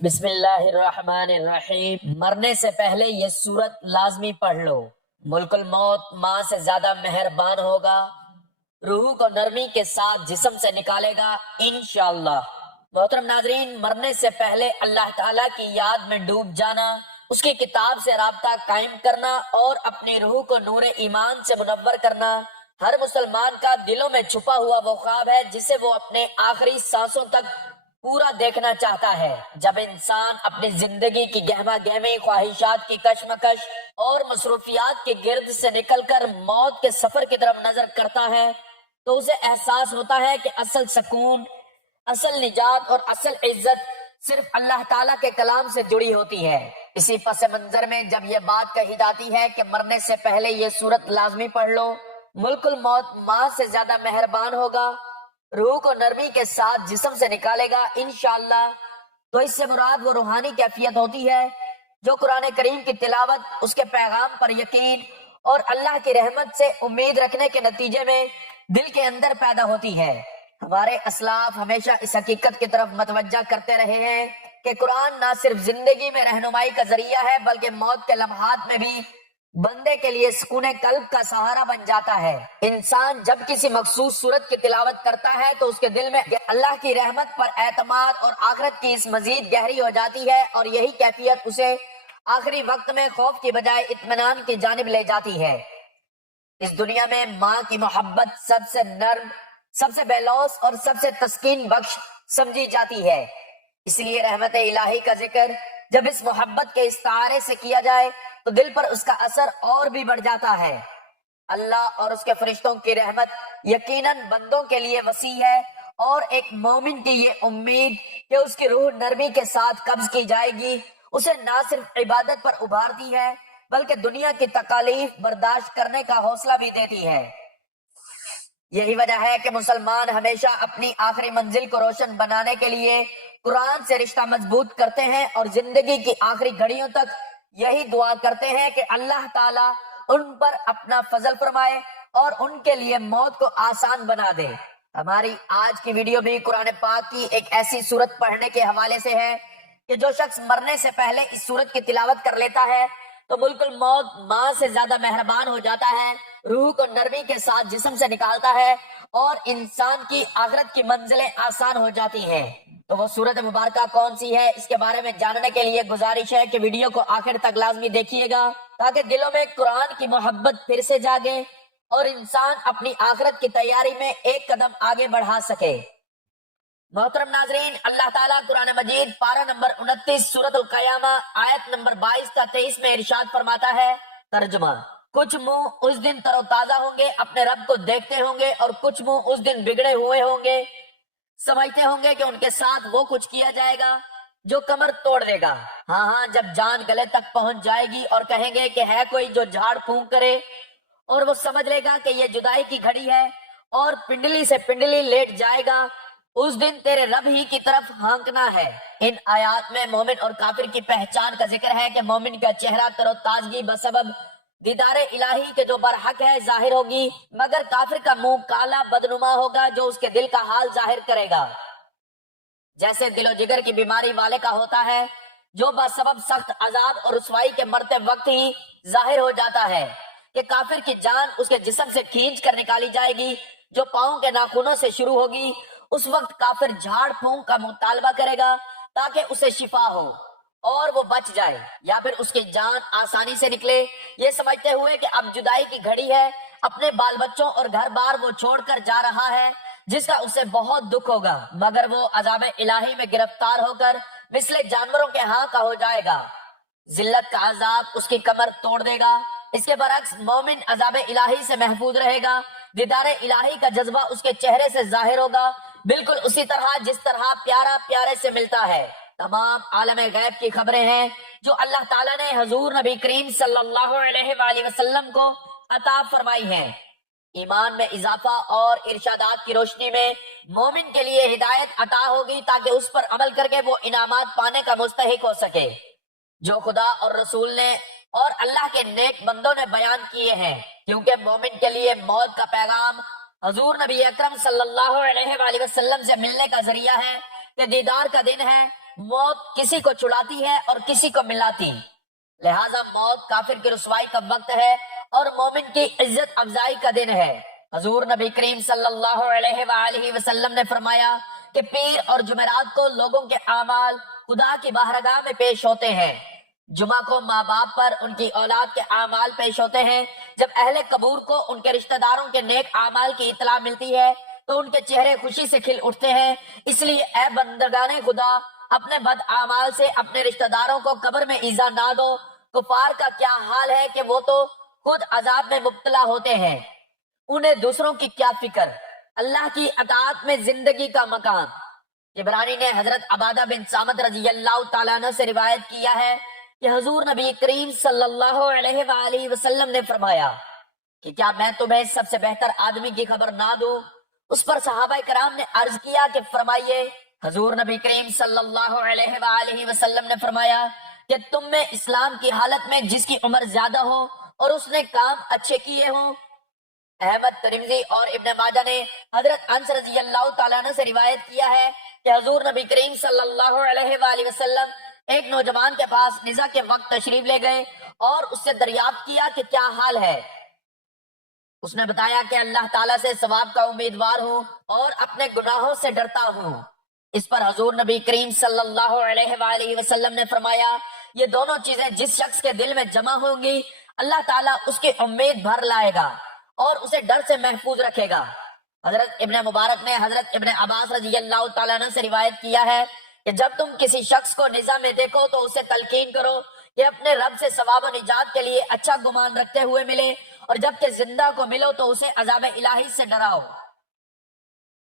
بسم اللہ الرحمن الرحیم۔ مرنے سے پہلے یہ سورت لازمی پڑھ لو۔ ملک الموت ماں سے زیادہ مہربان ہوگا، روح کو نرمی کے ساتھ جسم سے نکالے گا انشاءاللہ۔ محترم ناظرین، مرنے سے پہلے اللہ تعالیٰ کی یاد میں ڈوب جانا، اس کی کتاب سے رابطہ قائم کرنا اور اپنی روح کو نور ایمان سے منور کرنا ہر مسلمان کا دلوں میں چھپا ہوا وہ خواب ہے جسے وہ اپنے آخری سانسوں تک پورا دیکھنا چاہتا ہے۔ جب انسان اپنی زندگی کی گہما گہمی خواہشات کی کشمکش اور مصروفیات کے گرد سے نکل کر موت کے سفر کی طرف نظر کرتا ہے تو اسے احساس ہوتا ہے کہ اصل سکون، اصل نجات اور اصل عزت صرف اللہ تعالیٰ کے کلام سے جڑی ہوتی ہے۔ اسی پس منظر میں جب یہ بات کہی جاتی ہے کہ مرنے سے پہلے یہ سورت لازمی پڑھ لو، ملک الموت ماں سے زیادہ مہربان ہوگا، روح کو نرمی کے ساتھ جسم سے نکالے گا انشاءاللہ، تو اس سے مراد وہ روحانی کیفیت ہوتی ہے جو قرآن کریم کی تلاوت، اس کے پیغام پر یقین اور اللہ کی رحمت سے امید رکھنے کے نتیجے میں دل کے اندر پیدا ہوتی ہے۔ ہمارے اسلاف ہمیشہ اس حقیقت کی طرف متوجہ کرتے رہے ہیں کہ قرآن نہ صرف زندگی میں رہنمائی کا ذریعہ ہے بلکہ موت کے لمحات میں بھی بندے کے لیے سکون قلب کا سہارا بن جاتا ہے۔ انسان جب کسی مخصوص سورت کی تلاوت کرتا ہے تو اس کے دل میں اللہ کی رحمت پر اعتماد اور آخرت کی اس مزید گہری ہو جاتی ہے، اور یہی کیفیت اسے آخری وقت میں خوف کی بجائے اطمینان کی جانب لے جاتی ہے۔ اس دنیا میں ماں کی محبت سب سے نرم، سب سے بے لوث اور سب سے تسکین بخش سمجھی جاتی ہے، اس لیے رحمت الہی کا ذکر جب اس محبت کے استعارے سے کیا جائے تو دل پر اس کا اثر اور بھی بڑھ جاتا ہے۔ اللہ اور اس کے فرشتوں کی رحمت یقیناً بندوں کے لیے وسیع ہے، اور ایک مومن کی یہ امید کہ اس کی روح نرمی کے ساتھ قبض کی جائے گی اسے نہ صرف عبادت پر ابھارتی ہے بلکہ دنیا کی تکالیف برداشت کرنے کا حوصلہ بھی دیتی ہے۔ یہی وجہ ہے کہ مسلمان ہمیشہ اپنی آخری منزل کو روشن بنانے کے لیے قرآن سے رشتہ مضبوط کرتے ہیں اور زندگی کی آخری گھڑیوں تک یہی دعا کرتے ہیں کہ اللہ تعالیٰ ان پر اپنا فضل فرمائے اور ان کے لیے موت کو آسان بنا دے۔ ہماری آج کی ویڈیو بھی قرآن پاک کی ایک ایسی سورت پڑھنے کے حوالے سے ہے کہ جو شخص مرنے سے پہلے اس سورت کی تلاوت کر لیتا ہے تو ملک الموت ماں سے زیادہ مہربان ہو جاتا ہے، روح کو نرمی کے ساتھ جسم سے نکالتا ہے اور انسان کی آخرت کی منزلیں آسان ہو جاتی ہیں۔ تو وہ سورت مبارکہ کون سی ہے، اس کے بارے میں جاننے کے لیے گزارش ہے کہ ویڈیو کو آخر تک لازمی دیکھیے گا تاکہ دلوں میں قرآن کی محبت پھر سے جاگے اور انسان اپنی آخرت کی تیاری میں ایک قدم آگے بڑھا سکے۔ محترم ناظرین، اللہ تعالیٰ قرآن مجید پارہ نمبر 29 سورۃ القیامہ آیت نمبر 22 تا 23 میں ارشاد فرماتا ہے، ترجمہ: کچھ منہ اس دن تر و تازہ ہوں گے، اپنے رب کو دیکھتے ہوں گے، اور کچھ منہ اس دن بگڑے ہوئے ہوں گے، سمجھتے ہوں گے کہ ان کے ساتھ وہ کچھ کیا جائے گا جو کمر توڑ دے گا۔ ہاں جب جان گلے تک پہنچ جائے گی اور کہیں گے کہ ہے کوئی جو جھاڑ پھونک کرے، اور وہ سمجھ لے گا کہ یہ جدائی کی گھڑی ہے اور پنڈلی سے پنڈلی لیٹ جائے گا، اس دن تیرے رب ہی کی طرف ہانکنا ہے۔ ان آیات میں مومن اور کافر کی پہچان کا ذکر ہے کہ مومن کا چہرہ تر و تازگی بسبب دیدار الہی کے جو برحق ہے ظاہر ہوگی، مگر کافر کا منہ کالا بدنما ہوگا جو اس کے دل کا حال ظاہر کرے گا، جیسے دل و جگر کی بیماری والے کا ہوتا ہے جو بسبب سخت عذاب اور رسوائی کے مرتے وقت ہی ظاہر ہو جاتا ہے کہ کافر کی جان اس کے جسم سے کھینچ کر نکالی جائے گی جو پاؤں کے ناخنوں سے شروع ہوگی۔ اس وقت کافر جھاڑ پھونک کا مطالبہ کرے گا تاکہ اسے شفا ہو اور وہ بچ جائے، یا پھر اس کی جان آسانی سے نکلے، یہ سمجھتے ہوئے کہ اب جدائی کی گھڑی ہے، اپنے بال بچوں اور گھر بار وہ چھوڑ کر جا رہا ہے جس کا اسے بہت دکھ ہوگا، مگر وہ عذاب الہی میں گرفتار ہو کر مثل جانوروں کے ہاں کا ہو جائے گا، ذلت کا عذاب اس کی کمر توڑ دے گا۔ اس کے برعکس مومن عذاب الہی سے محفوظ رہے گا، دیدار الہی کا جذبہ اس کے چہرے سے ظاہر ہوگا، بالکل اسی طرح جس طرح پیارا پیارے سے ملتا ہے۔ تمام عالم غیب کی خبریں ہیں جو اللہ تعالیٰ نے حضور نبی کریم صلی اللہ علیہ وآلہ وسلم کو عطا فرمائی ہیں۔ ایمان میں اضافہ اور ارشادات کی روشنی میں مومن کے لیے ہدایت عطا ہوگی تاکہ اس پر عمل کر کے وہ انعامات پانے کا مستحق ہو سکے جو خدا اور رسول نے اور اللہ کے نیک بندوں نے بیان کیے ہیں، کیونکہ مومن کے لیے موت کا پیغام حضور نبی اکرم صلی اللہ علیہ وآلہ وسلم سے ملنے کا ذریعہ ہے کہ دیدار کا دن ہے، موت کسی کو چھڑاتی ہے اور کسی کو ملاتی، لہذا موت کافر کی رسوائی کا وقت ہے اور مومن کی عزت افزائی کا دن ہے۔ حضور نبی کریم صلی اللہ علیہ وآلہ وسلم نے فرمایا کہ پیر اور جمعرات کو لوگوں کے اعمال خدا کی بارگاہ میں پیش ہوتے ہیں، جمعہ کو ماں باپ پر ان کی اولاد کے اعمال پیش ہوتے ہیں، جب اہل قبور کو ان کے رشتہ داروں کے نیک اعمال کی اطلاع ملتی ہے تو ان کے چہرے خوشی سے کھل اٹھتے ہیں۔ اس لیے اے بندگان خدا، اپنے بد اعمال سے اپنے رشتہ داروں کو قبر میں ایذا نہ دو۔ کفار کا کیا حال ہے کہ وہ تو خود عذاب میں مبتلا ہوتے ہیں، انہیں دوسروں کی کیا فکر۔ اللہ کی اطاعت میں زندگی کا مقام۔ طبرانی نے حضرت عبادہ بن صامت رضی اللہ تعالیٰ عنہ سے روایت کیا ہے کہ حضور نبی کریم صلی اللہ علیہ وآلہ وسلم نے فرمایا کہ کیا میں تمہیں سب سے بہتر آدمی کی خبر نہ دوں؟ اس پر صحابہ کرام نے عرض کیا کہ فرمائیے۔ حضور نبی کریم صلی اللہ علیہ وآلہ وسلم نے فرمایا کہ تم میں اسلام کی حالت میں جس کی عمر زیادہ ہو اور اس نے کام اچھے کیے ہوں۔ احمد، ترمذی اور ابن ماجہ نے حضرت انس رضی اللہ تعالیٰ عنہ سے روایت کیا ہے کہ حضور نبی کریم صلی اللہ علیہ وآلہ وسلم ایک نوجوان کے پاس نزاع کے وقت تشریف لے گئے اور اس سے دریافت کیا کہ کیا حال ہے۔ اس نے بتایا کہ اللہ تعالیٰ سے ثواب کا امیدوار ہوں اور اپنے گناہوں سے ڈرتا ہوں۔ اس پر حضور نبی کریم صلی اللہ علیہ وآلہ وسلم نے فرمایا یہ دونوں چیزیں جس شخص کے دل میں جمع ہوں گی اللہ تعالیٰ اس کی امید بھر لائے گا اور اسے ڈر سے محفوظ رکھے گا۔ حضرت ابن مبارک نے حضرت ابن عباس رضی اللہ تعالیٰ عنہ سے روایت کیا ہے کہ جب تم کسی شخص کو نزاع میں دیکھو تو اسے تلقین کرو کہ اپنے رب سے ثواب و نجات کے لیے اچھا گمان رکھتے ہوئے ملے، اور جب کہ زندہ کو ملو تو اسے عذاب الہی سے ڈراؤ۔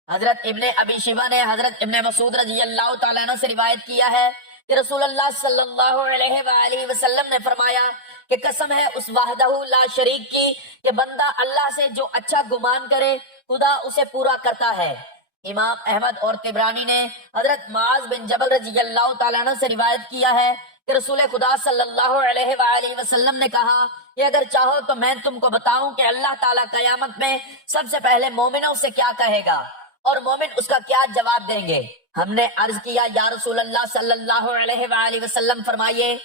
حضرت ابن ابی شیبہ نے حضرت ابن مسعود رضی اللہ تعالیٰ عنہ سے روایت کیا ہے کہ رسول اللہ صلی اللہ علیہ وآلہ وسلم نے فرمایا کہ قسم ہے اس وحدہ لا شریک کی کہ بندہ اللہ سے جو اچھا گمان کرے خدا اسے پورا کرتا ہے۔ امام احمد اور طبرانی نے حضرت معاذ بن جبل رضی اللہ تعالیٰ عنہ سے روایت کیا ہے کہ رسول خدا صلی اللہ علیہ وآلہ وسلم نے کہا کہ اگر چاہو تو میں تم کو بتاؤں کہ اللہ تعالیٰ قیامت میں سب سے پہلے مومنوں سے کیا کہے گا اور مومن اس کا کیا جواب دیں گے۔ ہم نے عرض کیا یا رسول اللہ صلی اللہ علیہ وآلہ وسلم فرمائیے۔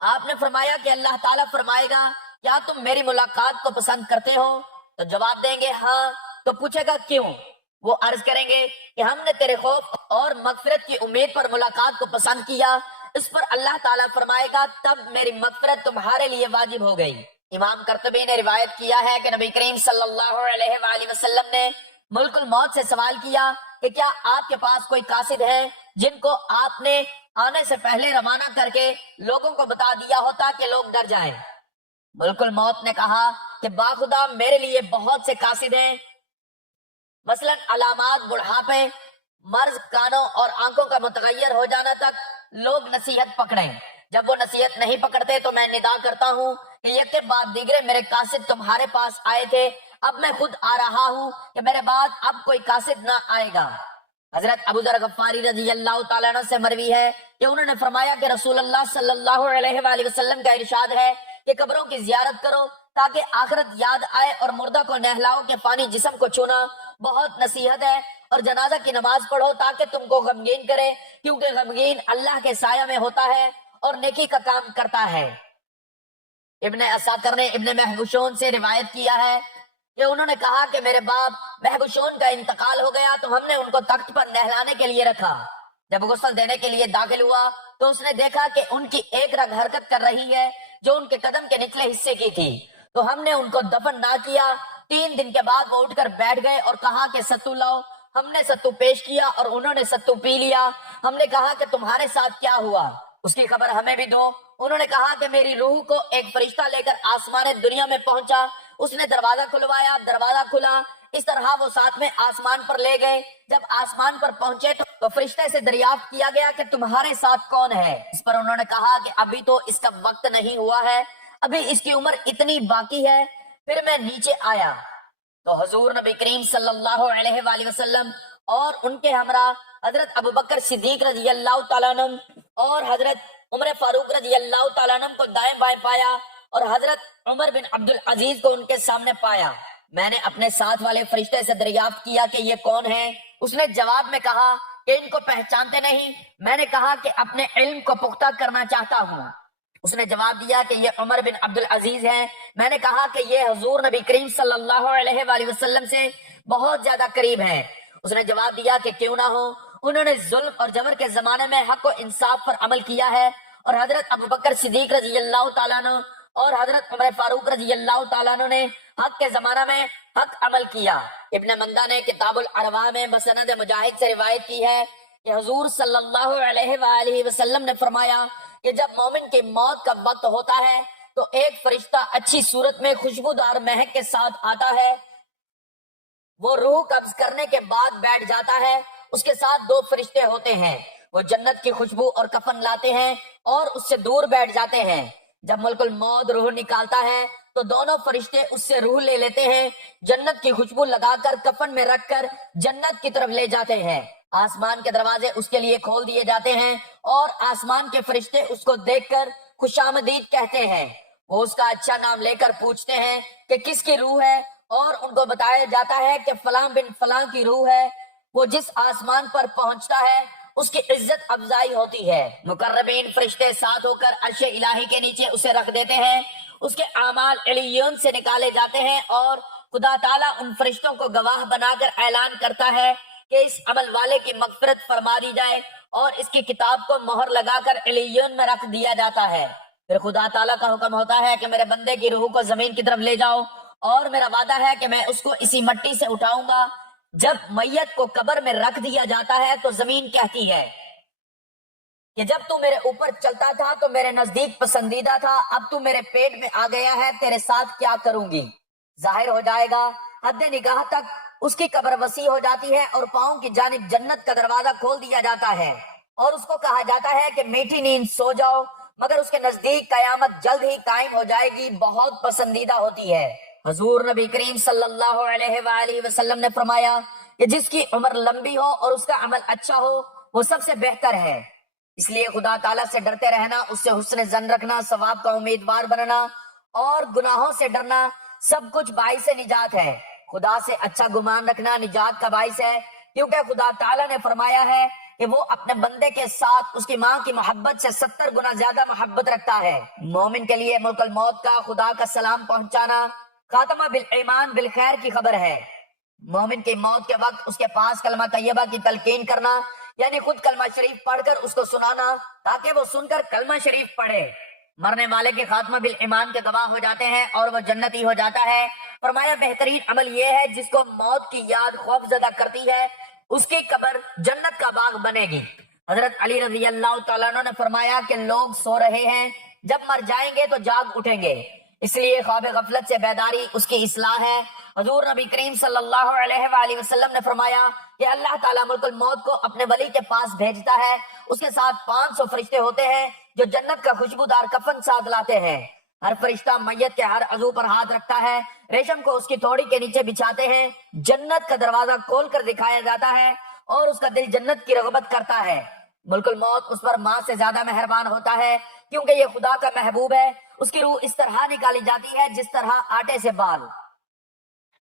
آپ نے فرمایا کہ اللہ تعالیٰ فرمائے گا کیا تم میری ملاقات کو پسند کرتے ہو؟ تو جواب دیں گے ہاں۔ تو پوچھے گا کیوں؟ وہ عرض کریں گے کہ ہم نے تیرے خوف اور مغفرت کی امید پر ملاقات کو پسند کیا۔ اس پر اللہ تعالیٰ فرمائے گا تب میری مغفرت تمہارے لیے واجب ہو گئی۔ امام قرطبی نے روایت کیا ہے کہ نبی کریم صلی اللہ علیہ وآلہ وسلم نے ملک الموت سے سوال کیا کہ کیا آپ کے پاس کوئی قاصد ہے جن کو آپ نے آنے سے پہلے روانہ کر کے لوگوں کو بتا دیا ہوتا کہ لوگ ڈر جائیں؟ ملک الموت نے کہا کہ باخدا میرے لیے بہت سے قاصد ہیں، مثلا علامات بڑھاپے، مرض، کانوں اور آنکھوں کا متغیر ہو جانا تک لوگ نصیحت پکڑیں۔ جب وہ نصیحت نہیں پکڑتے تو میں ندا کرتا ہوں کہ یک کے بعد دیگرے میرے قاصد تمہارے پاس آئے تھے، اب میں خود آ رہا ہوں کہ میرے بعد اب کوئی قاصد نہ آئے گا۔ حضرت ابو ذر غفاری رضی اللہ تعالیٰ عنہ سے مروی ہے کہ انہوں نے فرمایا کہ رسول اللہ صلی اللہ علیہ وآلہ وسلم کا ارشاد ہے کہ قبروں کی زیارت کرو تاکہ آخرت یاد آئے، اور مردہ کو نہلاؤ کہ فانی جسم کو چھونا بہت نصیحت ہے، اور جنازہ کی نماز پڑھو تاکہ تم کو غمگین کرے، کیونکہ غمگین اللہ کے سایہ میں ہوتا ہے اور نیکی کا کام کرتا ہے۔ ابن اساکر نے ابن محبوشون سے روایت کیا ہے کہ انہوں نے کہا کہ میرے باپ محبوشون کا انتقال ہو گیا تو ہم نے ان کو تخت پر نہلانے کے لیے رکھا۔ جب غسل دینے کے لیے داخل ہوا تو اس نے دیکھا کہ ان کی ایک رگ حرکت کر رہی ہے جو ان کے قدم کے نچلے حصے کی تھی، تو ہم نے ان کو دفن نہ کیا۔ 3 دن کے بعد وہ اٹھ کر بیٹھ گئے اور کہا کہ ستو لاؤ۔ ہم نے ستو پیش کیا اور انہوں نے ستو پی لیا۔ ہم نے کہا کہ تمہارے ساتھ کیا ہوا؟ اس کی خبر ہمیں بھی دو۔ انہوں نے کہا کہ میری روح کو ایک فرشتہ لے کر آسمان دنیا میں پہنچا، اس نے دروازہ کھلوایا، دروازہ کھلا، اس طرح وہ ساتھ میں آسمان پر لے گئے۔ جب آسمان پر پہنچے تو فرشتے سے دریافت کیا گیا کہ تمہارے ساتھ کون ہے؟ اس پر انہوں نے کہا کہ ابھی تو اس کا وقت نہیں ہوا ہے، ابھی اس کی عمر اتنی باقی ہے۔ پھر میں نیچے آیا تو حضور نبی کریم صلی اللہ علیہ وآلہ وسلم اور ان کے ہمراہ حضرت ابوبکر صدیق رضی اللہ تعالیٰ عنہ اور حضرت عمر فاروق رضی اللہ تعالیٰ عنہ کو دائیں بائیں پایا، اور حضرت عمر بن عبدالعزیز کو ان کے سامنے پایا۔ میں نے اپنے ساتھ والے فرشتے سے دریافت کیا کہ یہ کون ہے؟ اس نے جواب میں کہا کہ ان کو پہچانتے نہیں؟ میں نے کہا کہ اپنے علم کو پختہ کرنا چاہتا ہوں۔ اس نے جواب دیا کہ یہ عمر بن عبد العزیز ہے۔ میں نے کہا کہ یہ حضور نبی کریم صلی اللہ علیہ وآلہ وسلم سے بہت زیادہ قریب ہیں۔ اس نے جواب دیا کہ کیوں نہ ہو، انہوں نے ظلم اور جبر کے زمانے میں حق و انصاف پر عمل کیا ہے، اور حضرت ابوبکر صدیق رضی اللہ تعالیٰ عنہ اور حضرت عمر فاروق رضی اللہ تعالیٰ عنہ نے حق کے زمانہ میں حق عمل کیا۔ ابن مندہ نے کتاب الارواح میں بسند مجاہد سے روایت کی ہے کہ حضور صلی اللہ علیہ وآلہ وسلم نے فرمایا کہ جب مومن کی موت کا وقت ہوتا ہے تو ایک فرشتہ اچھی صورت میں خوشبودار مہک کے ساتھ آتا ہے، وہ روح قبض کرنے کے بعد بیٹھ جاتا ہے، اس کے ساتھ دو فرشتے ہوتے ہیں، وہ جنت کی خوشبو اور کفن لاتے ہیں اور اس سے دور بیٹھ جاتے ہیں۔ جب ملک الموت روح نکالتا ہے تو دونوں فرشتے اس سے روح لے لیتے ہیں، جنت کی خوشبو لگا کر کفن میں رکھ کر جنت کی طرف لے جاتے ہیں۔ آسمان کے دروازے اس کے لیے کھول دیے جاتے ہیں اور آسمان کے فرشتے اس کو دیکھ کر خوش آمدید کہتے ہیں۔ وہ اس کا اچھا نام لے کر پوچھتے ہیں کہ کس کی روح ہے، اور ان کو بتایا جاتا ہے کہ فلاں بن فلاں کی روح ہے۔ وہ جس آسمان پر پہنچتا ہے اس کی عزت افزائی ہوتی ہے، مقربین فرشتے ساتھ ہو کر عرش الہی کے نیچے اسے رکھ دیتے ہیں، اس کے اعمال علیون سے نکالے جاتے ہیں، اور خدا تعالیٰ ان فرشتوں کو گواہ بنا کر اعلان کرتا ہے کہ اس عمل والے کی مغفرت فرما دی جائے، اور اس کی کتاب کو مہر لگا کر علیون میں رکھ دیا جاتا ہے۔ پھر خدا تعالیٰ کا حکم ہوتا ہے کہ میرے بندے کی روح کو زمین کی طرف لے جاؤ، اور میرا وعدہ ہے کہ میں اس کو اسی مٹی سے اٹھاؤں گا۔ جب میت کو قبر میں رکھ دیا جاتا ہے تو زمین کہتی ہے کہ جب تو میرے اوپر چلتا تھا تو میرے نزدیک پسندیدہ تھا، اب تو میرے پیٹ میں آ گیا ہے، تیرے ساتھ کیا کروں گی؟ ظاہر ہو جائے گا، حد نگاہ تک اس کی قبر وسیع ہو جاتی ہے اور پاؤں کی جانب جنت کا دروازہ کھول دیا جاتا ہے، اور اس کو کہا جاتا ہے کہ میٹھی نیند سو جاؤ، مگر اس کے نزدیک قیامت جلد ہی قائم ہو جائے گی، بہت پسندیدہ ہوتی ہے۔ حضور نبی کریم صلی اللہ علیہ وآلہ وسلم نے فرمایا کہ جس کی عمر لمبی ہو اور اس کا عمل اچھا ہو وہ سب سے بہتر ہے۔ اس لیے خدا تعالیٰ سے ڈرتے رہنا، اس سے حسن ظن رکھنا، ثواب کا امیدوار بننا اور گناہوں سے ڈرنا سب کچھ باعث نجات ہے۔ خدا سے اچھا گمان رکھنا نجات کا باعث ہے، کیونکہ خدا تعالیٰ نے فرمایا ہے کہ وہ اپنے بندے کے ساتھ اس کی ماں کی محبت سے 70 گنا زیادہ محبت رکھتا ہے۔ مومن کے لیے ملک الموت کا خدا کا سلام پہنچانا خاتمہ بالایمان بالخیر کی خبر ہے۔ مومن کی موت کے وقت اس کے پاس کلمہ طیبہ کی تلقین کرنا، یعنی خود کلمہ شریف پڑھ کر اس کو سنانا تاکہ وہ سن کر کلمہ شریف پڑھے۔ مرنے والے کے خاتمہ بالایمان کے گواہ ہو جاتے ہیں اور وہ جنتی ہو جاتا ہے۔ فرمایا بہترین عمل یہ ہے جس کو موت کی یاد خوف زدہ کرتی ہے، اس کی قبر جنت کا باغ بنے گی۔ حضرت علی رضی اللہ تعالیٰ عنہ نے فرمایا کہ لوگ سو رہے ہیں، جب مر جائیں گے تو جاگ اٹھیں گے، اس لیے خواب غفلت سے بیداری اس کی اصلاح ہے۔ حضور نبی کریم صلی اللہ علیہ وآلہ وسلم نے فرمایا کہ اللہ تعالیٰ ملک الموت کو اپنے ولی کے پاس بھیجتا ہے، اس کے ساتھ 500 فرشتے ہوتے ہیں جو جنت کا خوشبودار کفن ساتھ لاتے ہیں۔ ہر فرشتہ میت کے ہر عضو پر ہاتھ رکھتا ہے، ریشم کو اس کی تھوڑی کے نیچے بچھاتے ہیں، جنت کا دروازہ کھول کر دکھایا جاتا ہے اور اس کا دل جنت کی رغبت کرتا ہے۔ ملک الموت اس پر ماں سے زیادہ مہربان ہوتا ہے کیونکہ یہ خدا کا محبوب ہے، اس کی روح اس طرح نکالی جاتی ہے جس طرح آٹے سے بال۔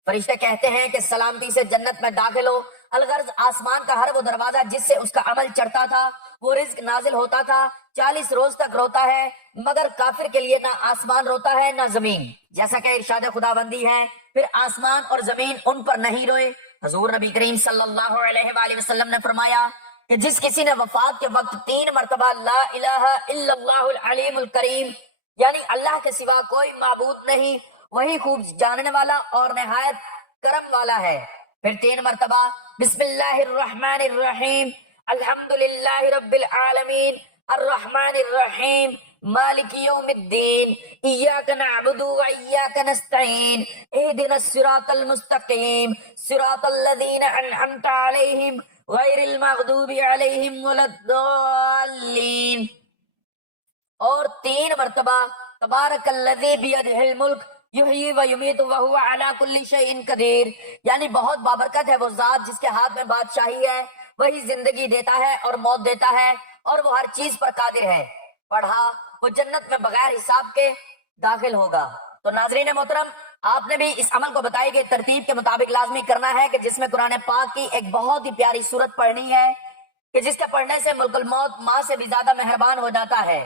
فرشتے کہتے ہیں کہ سلامتی سے جنت میں داخل ہو، الغرض آسمان کا ہر وہ دروازہ جس سے اس کا عمل چڑھتا تھا، وہ رزق نازل ہوتا تھا، 40 روز تک روتا ہے، مگر کافر کے لیے نہ آسمان روتا ہے نہ زمین، جیسا کہ ارشاد خدا بندی ہے، پھر آسمان اور زمین ان پر نہیں روئے۔ حضور نبی کریم صلی اللہ علیہ وآلہ وسلم نے فرمایا کہ جس کسی نے وفات کے وقت 3 مرتبہ لا الہ الا اللہ العلیم الکریم، یعنی اللہ کے سوا کوئی معبود نہیں، وہی خوب جاننے والا اور نہایت کرم والا ہے، پھر 3 مرتبہ بسم اللہ الرحمن الرحیم الحمدللہ رب العالمین الرحمن الرحیم مالک یوم الدین ایاک نعبد و ایاک نستعین اہدنا الصراط المستقیم صراط الذین انعمت علیہم غیر المغضوب علیہم ولا الضالین، اور 3 مرتبہ تبارک الذی بیدہ الملک یحیی و یمیت وہو علی کل شیء قدیر، یعنی بہت بابرکت ہے وہ ذات جس کے ہاتھ میں بادشاہی ہے، وہی زندگی دیتا ہے اور موت دیتا ہے اور وہ ہر چیز پر قادر ہے۔ پڑھا وہ جنت میں بغیر حساب کے داخل ہوگا۔ تو ناظرین محترم، آپ نے بھی اس عمل کو بتائی گئی ترتیب کے مطابق لازمی کرنا ہے کہ جس میں قرآن پاک کی ایک بہت ہی پیاری سورت پڑھنی ہے، کہ جس کے پڑھنے سے ملک الموت ماں سے بھی زیادہ مہربان ہو جاتا ہے۔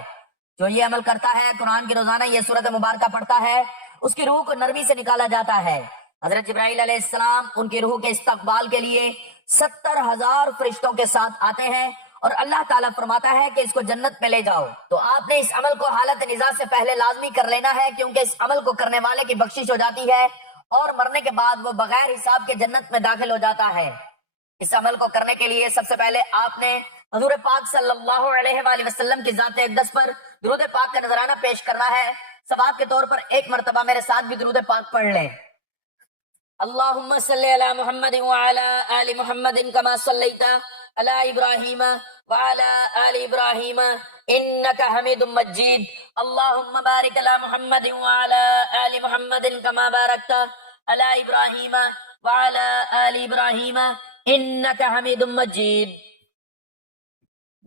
جو یہ عمل کرتا ہے، قرآن کی روزانہ یہ سورت مبارکہ پڑھتا ہے، اس کی روح کو نرمی سے نکالا جاتا ہے۔ حضرت جبرائیل علیہ السلام ان کی روح کے استقبال کے لیے 70,000 فرشتوں کے ساتھ آتے ہیں، اور اللہ تعالیٰ فرماتا ہے کہ اس کو جنت میں لے جاؤ۔ تو آپ نے اس عمل کو حالت نزاع سے پہلے لازمی کر لینا ہے، کیونکہ اس عمل کو کرنے والے کی بخشش ہو جاتی ہے اور مرنے کے بعد وہ بغیر حساب کے جنت میں داخل ہو جاتا ہے۔ اس عمل کو کرنے کے لیے سب سے پہلے آپ نے حضور پاک صلی اللہ علیہ وآلہ وسلم کی ذات اقدس پر درود پاک کا نذرانہ پیش کرنا ہے۔ ثواب کے طور پر ایک مرتبہ میرے ساتھ بھی درود پاک پڑھ لیں۔ اللہم صلی علی محمد وعلی آل محمد کما صلیت علی ابراہیم وعلی آل ابراہیم انکا حمید مجید۔ اللہم بارک علی محمد وعلی آل محمد کما بارکت علی ابراہیم وعلی آل ابراہیم انکا حمید مجید۔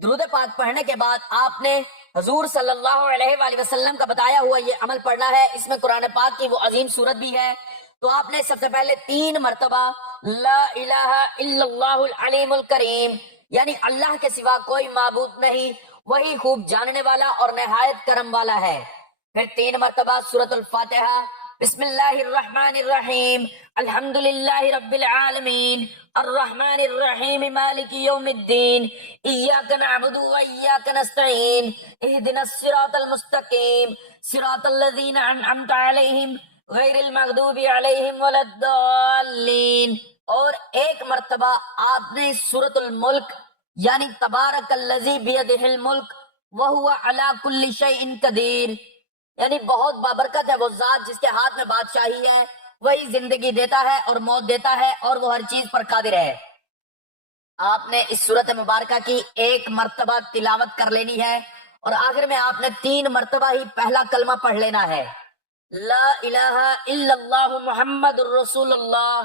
درود پاک پڑھنے کے بعد آپ نے حضور صلی اللہ علیہ وآلہ وسلم کا بتایا ہوا یہ عمل پڑھنا ہے۔ اس میں قرآن پاک کی وہ عظیم سورت بھی ہے۔ تو آپ نے سب سے پہلے 3 مرتبہ لا الہ الا اللہ العلیم الکریم، یعنی اللہ کے سوا کوئی معبود نہیں، وہی خوب جاننے والا اور نہایت کرم والا ہے۔ پھر 3 مرتبہ سورۃ الفاتحہ، بسم اللہ الرحمن الرحیم، الحمدللہ رب العالمین، الرحمن الرحیم، مالک یوم الدین، ایاک نعبد و ایاک نستعین، اہدنا الصراط المستقیم، صراط الذین انعمت علیہم غیر المغضوب علیہم ولا الضالین۔ اور 1 مرتبہ آپ نے سورۃ الملک، یعنی تبارک الذی بیدہ الملک وہو علی کل شیء قدیر، یعنی بہت بابرکت ہے وہ ذات جس کے ہاتھ میں بادشاہی ہے، وہی زندگی دیتا ہے اور موت دیتا ہے اور وہ ہر چیز پر قادر ہے۔ آپ نے اس سورت مبارکہ کی 1 مرتبہ تلاوت کر لینی ہے، اور آخر میں آپ نے 3 مرتبہ ہی پہلا کلمہ پڑھ لینا ہے، لا الہ الا اللہ محمد الرسول اللہ۔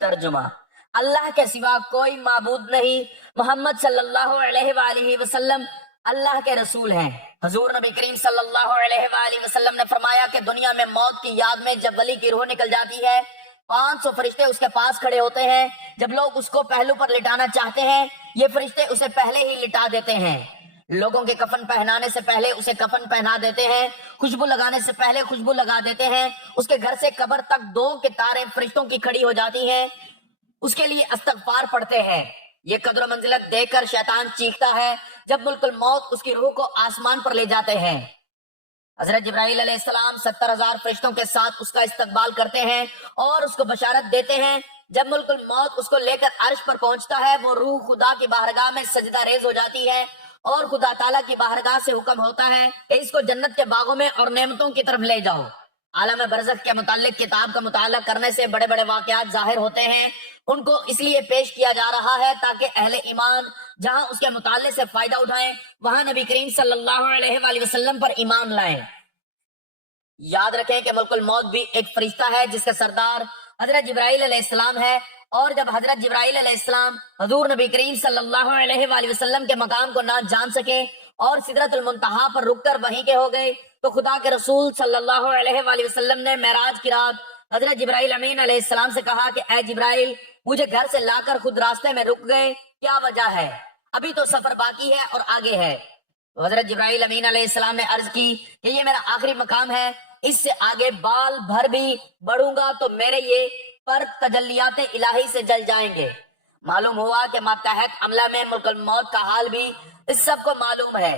ترجمہ: اللہ کے سوا کوئی معبود نہیں، محمد صلی اللہ علیہ وآلہ وسلم اللہ کے رسول ہیں۔ حضور نبی کریم صلی اللہ علیہ وآلہ وسلم نے فرمایا کہ دنیا میں موت کی یاد میں جب ولی کی روح نکل جاتی ہے، 500 فرشتے اس کے پاس کھڑے ہوتے ہیں۔ جب لوگ اس کو پہلو پر لٹانا چاہتے ہیں، یہ فرشتے اسے پہلے ہی لٹا دیتے ہیں۔ لوگوں کے کفن پہنانے سے پہلے اسے کفن پہنا دیتے ہیں، خوشبو لگانے سے پہلے خوشبو لگا دیتے ہیں۔ اس کے گھر سے قبر تک 2 قطاریں فرشتوں کی کھڑی ہو جاتی ہیں، اس کے لیے استغفار پڑھتے ہیں۔ یہ قدر و منزلت دیکھ کر شیطان چیختا ہے جب ملک الموت اس کی روح کو آسمان پر لے جاتے ہیں۔ حضرت جبرائیل علیہ السلام 70,000 فرشتوں کے ساتھ اس کا استقبال کرتے ہیں اور اس کو بشارت دیتے ہیں۔ جب ملک الموت اس کو لے کر عرش پر پہنچتا ہے، وہ روح خدا کی بارگاہ میں سجدہ ریز ہو جاتی ہے، اور خدا تعالیٰ کی بارگاہ سے حکم ہوتا ہے کہ اس کو جنت کے باغوں میں اور نعمتوں کی طرف لے جاؤ۔ عالم برزخ کے متعلق کتاب کا مطالعہ کرنے سے بڑے بڑے واقعات ظاہر ہوتے ہیں۔ ان کو اس لیے پیش کیا جا رہا ہے تاکہ اہل ایمان جہاں اس کے مطالعے سے فائدہ اٹھائیں، وہاں نبی کریم صلی اللہ علیہ وآلہ وسلم پر ایمان لائیں۔ یاد رکھیں کہ ملک الموت بھی ایک فرشتہ ہے جس کا سردار حضرت جبرائیل علیہ السلام ہے، اور جب حضرت جبرائیل علیہ السلام حضور نبی کریم صلی اللہ علیہ وآلہ وسلم کے مقام کو نہ جان سکے اور سدرۃ المنتہا پر رک کر وہیں کے ہو گئے، تو خدا کے رسول صلی اللہ علیہ وآلہ وسلم نے معراج کی رات حضرت جبرائیل امین علیہ السلام سے کہا کہ اے جبرائیل، مجھے گھر سے لا کر خود راستے میں رک گئے، کیا وجہ ہے؟ ابھی تو سفر باقی ہے اور آگے ہے۔ تو حضرت جبرائیل امین علیہ السلام نے عرض کی کہ یہ میرا آخری مقام ہے، اس سے آگے بال بھر بھی بڑھوں گا تو میرے یہ پر تجلیات الہی سے جل جائیں گے۔ معلوم ہوا کہ ماتحت عملہ میں ملک الموت کا حال بھی اس سب کو معلوم ہے۔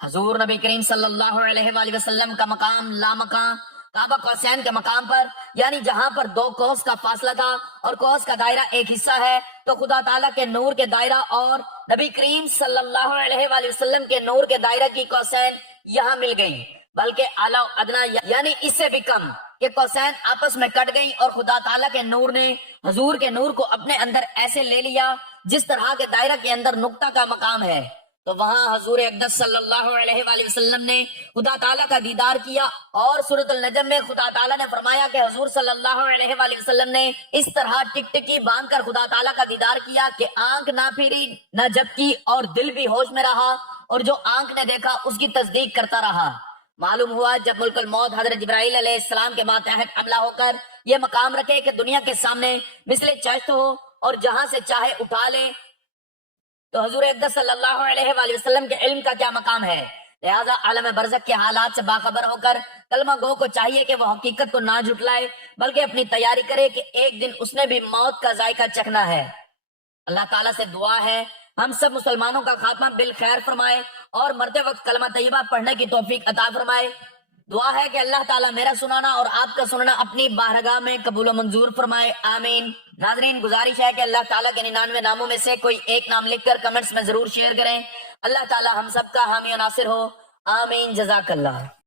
حضور نبی کریم صلی اللہ علیہ وآلہ وسلم کا مقام لامکاں کعبہ قوسین کے مقام پر، یعنی جہاں پر 2 کوس کا فاصلہ تھا اور کوس کا دائرہ ایک حصہ ہے، تو خدا تعالیٰ کے نور کے دائرہ اور نبی کریم صلی اللہ علیہ وآلہ وسلم کے نور کے دائرہ کی قوسین یہاں مل گئی، بلکہ اعلیٰ و ادنا یعنی اس سے بھی کم کہ قوسین آپس میں کٹ گئی، اور خدا تعالیٰ کے نور نے حضور کے نور کو اپنے اندر ایسے لے لیا جس طرح کے دائرہ کے اندر نقطہ کا مقام ہے۔ تو وہاں حضور اقدس صلی اللہ علیہ وآلہ وسلم نے خدا تعالیٰ کا دیدار کیا، اور سورۃ النجم میں خدا تعالیٰ نے فرمایا کہ حضور صلی اللہ علیہ وآلہ وسلم نے اس طرح ٹکٹکی باندھ کر خدا تعالیٰ کا دیدار کیا کہ آنکھ نہ پھری نہ جھپکی اور دل بھی ہوش میں رہا، اور جو آنکھ نے دیکھا اس کی تصدیق کرتا رہا۔ معلوم ہوا جب ملک الموت حضرت جبرائیل علیہ السلام کے ماتحت حملہ ہو کر یہ مقام رکھے کہ دنیا کے سامنے مثل چشت ہو اور جہاں سے چاہے اٹھا لے، تو حضور اقدس صلی اللہ علیہ وآلہ وسلم کے علم کا کیا مقام ہے؟ لہذا عالم برزخ کے حالات سے باخبر ہو کر کلمہ گو کو چاہیے کہ وہ حقیقت کو نہ جھٹلائے، بلکہ اپنی تیاری کرے کہ ایک دن اس نے بھی موت کا ذائقہ چکھنا ہے۔ اللہ تعالیٰ سے دعا ہے ہم سب مسلمانوں کا خاتمہ بالخیر فرمائے اور مرتے وقت کلمہ طیبہ پڑھنے کی توفیق عطا فرمائے۔ دعا ہے کہ اللہ تعالیٰ میرا سنانا اور آپ کا سننا اپنی بارگاہ میں قبول و منظور فرمائے، آمین۔ ناظرین، گزارش ہے کہ اللہ تعالیٰ کے 99 ناموں میں سے کوئی ایک نام لکھ کر کمنٹس میں ضرور شیئر کریں۔ اللہ تعالیٰ ہم سب کا حامی و ناصر ہو، آمین، جزاک اللہ۔